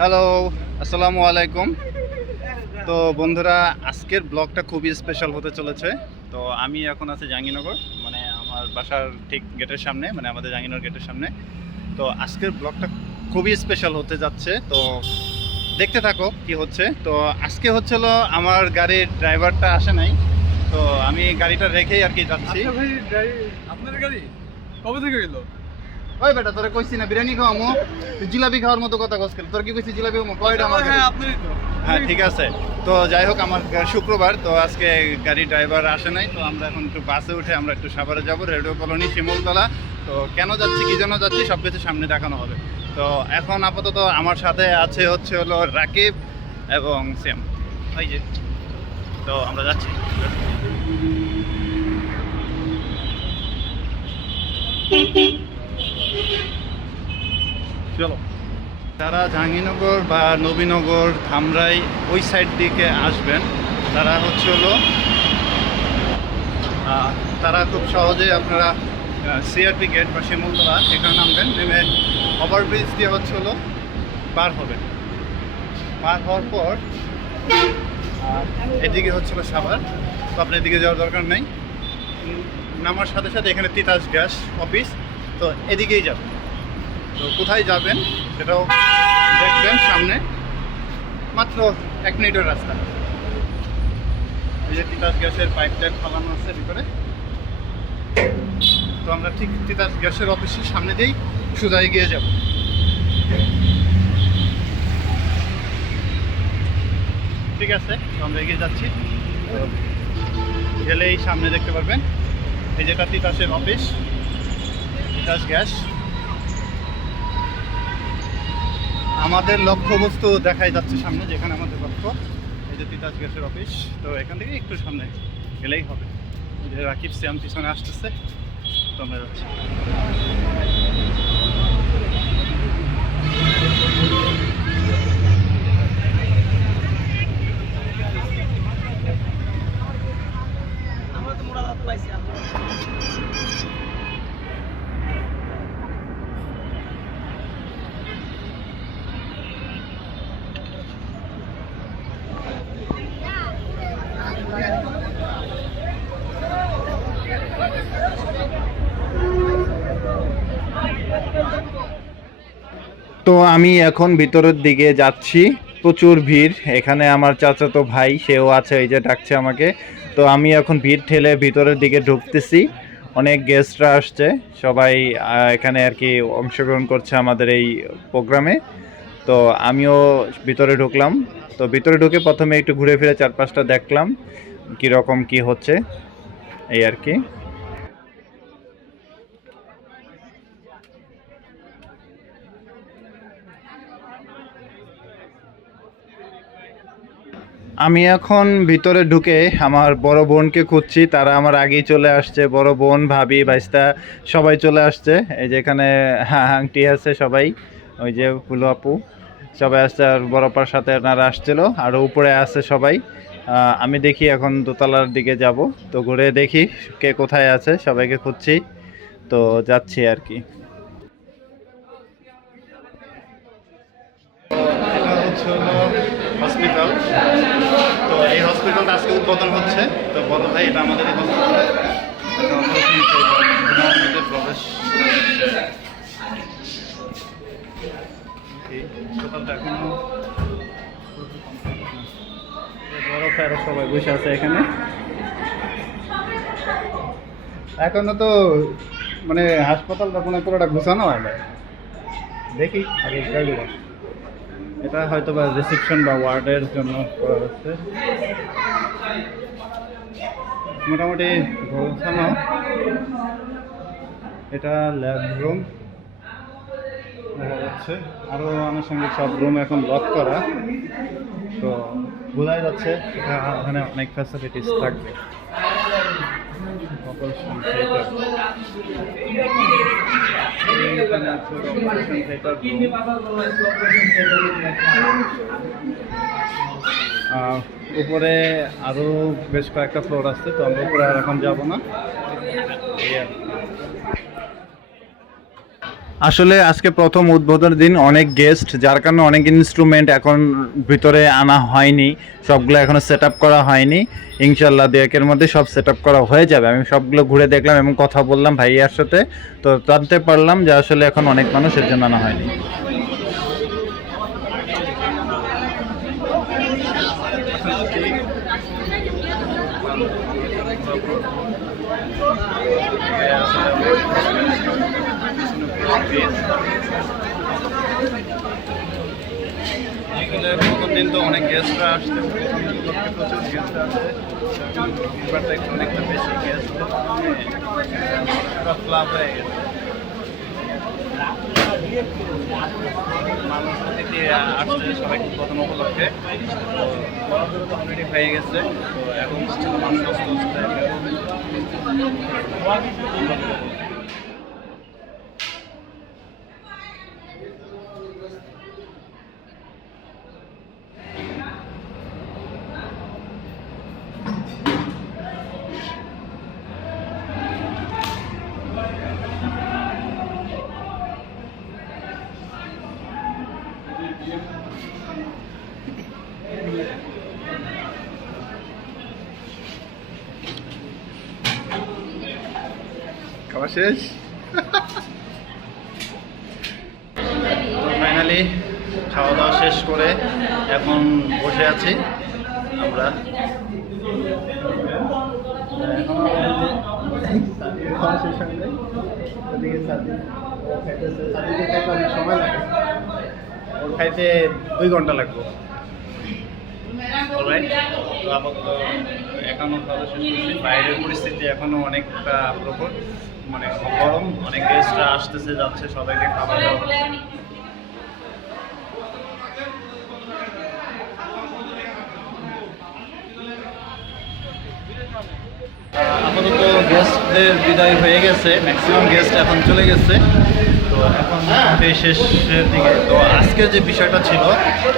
Hello, আসসালামু আলাইকুম। তো বন্ধুরা, আজকের ব্লগটা খুবই স্পেশাল হতে চলেছে। তো আমি এখন আছি জাহাঙ্গীরনগর, মানে আমার বাসার ঠিক গেটের সামনে, মানে আমাদের জাহাঙ্গীরনগর গেটের সামনে। তো আজকের ব্লগটা খুবই স্পেশাল হতে যাচ্ছে। তো দেখতে থাকো কি হচ্ছে। তো আজকে হচ্ছিল আমার গাড়ির ড্রাইভারটা আসে নাই, তো আমি গাড়িটা রেখেই আর কি যাচ্ছি। আচ্ছা ভাই, আপনার গাড়ি কবে থেকে এলো? ওই বেটা, তোরা কইছি না বিরিয়ানি খাওয়ামো, তুই জিলাপি খাওয়ার মতো কথা কইছিল। তোর কি কইছি জিলাপি খাওয়ামো? কয়টা আমার হ্যাঁ, আপনারই তো। হ্যাঁ, ঠিক আছে। তো যাই হোক, আমার শুক্রবার, তো আজকে গাড়ির ড্রাইভার আসে নাই। তো আমরা এখন একটু বাসে উঠে আমরা একটু সাভারে যাব, রেডিও কলোনি, শিমুলতলা। তো কেন যাচ্ছি, কি জন্য যাচ্ছি, সব কিছু সামনে দেখানো হবে। তো এখন আপাতত আমার সাথে আছে হলো রাকিব এবং শ্যাম, এই যে। তো আমরা যাচ্ছি, চলো। যারা জাহাঙ্গীরনগর বা নবীনগর, ধামরাই ওই সাইড দিকে আসবেন, তারা হলো তারা খুব সহজে আপনারা সিআরপি গেট বা শিমুলতলা এখানে নামবেন, নেমে ওভারব্রিজ দিয়ে হলো পার হবেন। পার হওয়ার পর এদিকে হচ্ছিল সাভার, তো আপনার এদিকে যাওয়ার দরকার নেই। নামার সাথে সাথে এখানে তিতাস গ্যাস অফিস, তো এদিকেই যাবেন। তো কোথায় যাবেন সেটাও দেখবেন সামনে, মাত্র 1 মিনিটের রাস্তা। এই যে তিতাস গ্যাসের পাইপ লাইন ফালানো আছে ভিতরে। তো আমরা ঠিক তিতাস গ্যাসের অফিসের সামনে দিয়েই সোজা এগিয়ে যাব। ঠিক আছে, তো আমরা এগিয়ে যাচ্ছি। তো গেলেই সামনে দেখতে পারবেন এই যেটা তিতাসের অফিস, তিতাস গ্যাস। আমাদের লক্ষ্যবস্তু দেখাই যাচ্ছে সামনে, যেখানে আমাদের লক্ষ্য, এই যে তিতাস গ্যাসের অফিস। তো এখান থেকে একটু সামনে গেলেই হবে। যে রাকিব শ্যাম পিছনে আসতেছে, তো আমরা যাচ্ছি। তো আমি এখন ভিতরের দিকে যাচ্ছি, প্রচুর ভিড় এখানে। আমার চাচাতো ভাই সেও আছে, এই যে ডাকছে আমাকে। তো আমি এখন ভিড় ঠেলে ভিতরের দিকে ঢুকতেছি। অনেক গেস্টরা আসছে, সবাই এখানে আর কি অংশগ্রহণ করছে আমাদের এই প্রোগ্রামে। তো আমিও ভিতরে ঢুকলাম। তো ভিতরে ঢুকে প্রথমে একটু ঘুরে ফিরে চারপাশটা দেখলাম কীরকম কি হচ্ছে, এই আর কি। আমি এখন ভিতরে ঢুকে আমার বড় বোনকে খুঁজছি, তারা আমার আগেই চলে আসছে। বড় বোন, ভাবি, ভাইস্তা সবাই চলে আসছে। এই যে এখানে আংটি আছে সবাই, ওই যে ফুলু আপু সবাই আসছে, আর বড়পার সাথে ওনারা আসছিল, আর উপরে আছে সবাই। আমি দেখি এখন দোতলার দিকে যাব, তো ঘুরে দেখি কে কোথায় আছে, সবাইকে খুঁজছি। তো যাচ্ছি আর কি। এটা হচ্ছে হসপিটাল। তো এই হসপিটালটা আজকে উদ্বোধন হচ্ছে। তো বড় ভাই, এটা আমাদের এই হসপিটাল প্রবেশ। সকালটা এখনো বড় ভাইরা সবাই বসে আছে এখানে। এখনো তো মানে হাসপাতালটা কোনো পুরোটা গুছানো হয় না। দেখি আগে গাড়িগুলো, এটা হয়তো বা রিসেপশন বা ওয়ার্ডের জন্য করা হচ্ছে। মোটামুটি গোছানো। এটা ল্যাব রুম দেখা যাচ্ছে, আরও আনুষঙ্গিক সব রুম এখন লক করা। তো বোঝাই যাচ্ছে এখানে অনেক ফ্যাসিলিটিস থাকবে। অপারেশন থিয়েটার, উপরে আরো বেশ কয়েকটা ফ্লোর আছে, তো আমরা উপরে আর এখন যাব না। আসলে আজকে প্রথম উদ্বোধনের দিন, অনেক গেস্ট, যার কারণে অনেক ইনস্ট্রুমেন্ট এখন ভিতরে আনা হয়নি, সবগুলো এখনো সেট আপ করা হয়নি। ইনশাল্লাহ 2-1 মধ্যে সব সেট আপ করা হয়ে যাবে। আমি সবগুলো ঘুরে দেখলাম এবং কথা বললাম ভাইয়ার সাথে, তো জানতে পারলাম যে আসলে এখন অনেক মানুষের জন্য আনা হয়নি। প্রথম দিন তো অনেক গেস্টরা আসছে, প্রচুর গেস্ট আসে, এবারটা একটু অনেকটা বেশি গেস্ট ক্লাব হয়ে গেছে। মানুষ অতিথি আসছে সবাই প্রথম উপলক্ষে, তো অলরেডি হয়ে গেছে। তো এখন হচ্ছে মানুষ আস্তে আস্তে খাওয়া শেষ। তো ফাইনালি খাওয়া দাওয়া শেষ করে এখন বসে আছি আমরা। সময় লাগে, ওর খাইতে 2 ঘন্টা লাগবে। অলরাইট, তো আপাতত এখনো খাওয়া শেষ করছি। বাইরের পরিস্থিতি এখনো অনেকটা প্রখর, মানে গরম, অনেক গেস্টরা আসতেছে যাচ্ছে, সবাইকে খাবার দাওয়া হচ্ছে। আপাতত গেস্টদের বিদায় হয়ে গেছে, ম্যাক্সিমাম গেস্ট এখন চলে গেছে। তো এখন এই শেষের দিকে, তো আজকের যে বিষয়টা ছিল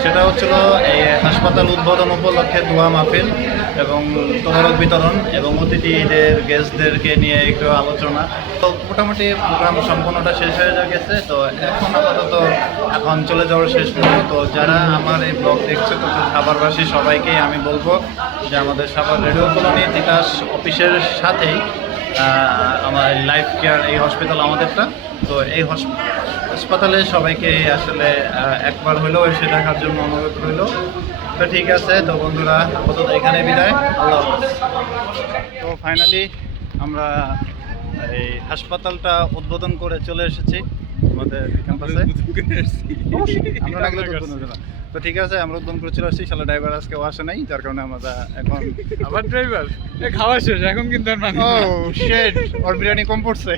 সেটা হচ্ছিল এই হাসপাতাল উদ্বোধন উপলক্ষে দোয়া মাহফিল এবং তোহরক বিতরণ এবং অতিথিদের গেস্টদেরকে নিয়ে একটু আলোচনা। তো মোটামুটি প্রোগ্রাম সম্পূর্ণটা শেষ হয়ে গেছে। তো এখন আপাতত এখন চলে যাওয়ার শেষ মুহূর্ত। তো যারা আমার এই ব্লগ দেখছে, তো সাভারবাসী সবাইকেই আমি বলবো যে আমাদের সাভার রেডিও কলোনি তিতাস অফিসের সাথেই আমার লাইফ কেয়ার এই হসপিটাল আমাদেরটা। তো এই হাসপাতালে সবাইকে আসলে একবার হলেও এসে দেখার জন্য অনুরোধ রইল। তো ঠিক আছে, তো বন্ধুরা আপাতত এখানে বিদায়, আল্লাহ হাফেজ। তো ফাইনালি আমরা এই হাসপাতালটা উদ্বোধন করে চলে এসেছি আমাদের ক্যাম্পাসে। আমরা লাগলে তো উদ্বোধন হলো না। তো ঠিক আছে, আমরা উদ্বোধন করে চলে আসছি। শালা ড্রাইভার আজকেও আসে নাই, যার কারণে আমরা এখন আবার ড্রাইভার খাওয়া শেষ, এখন কিন্তু আর মানে ও শিট, ওর বিরিয়ানি কম পড়ছে।